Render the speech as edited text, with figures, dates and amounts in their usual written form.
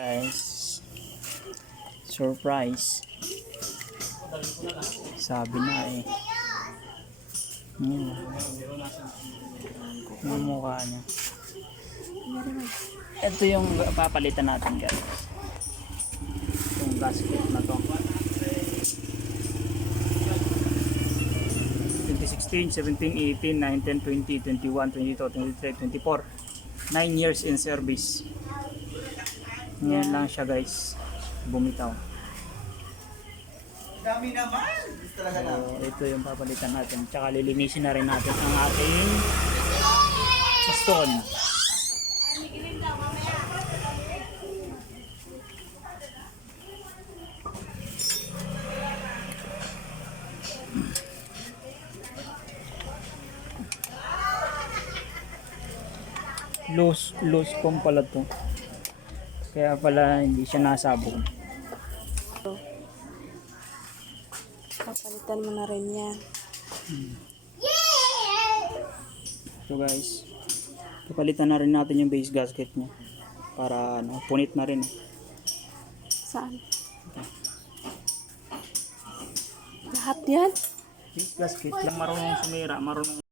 Guys, surprise. Sabi na eh. Yung mukha niya. Ito yung papalitan natin, guys. Yung gasket na to. 2016, 17, 18, 19, 20, 21, 22, 23, 24. 9 years in service. Ngayon lang siya, guys, bumitaw. Dami naman. Talaga na. So, ito yung papalitan natin. Tsaka lilinisin na rin natin ang ating piston. Loose pump pala to. Kaya pala hindi siya nasabog. Papalitan mo na rin yan. So guys, papalitan na rin natin yung base gasket niya. Para punit na rin. Saan? Lahat yan? Base gasket lang marunong sumira, marunong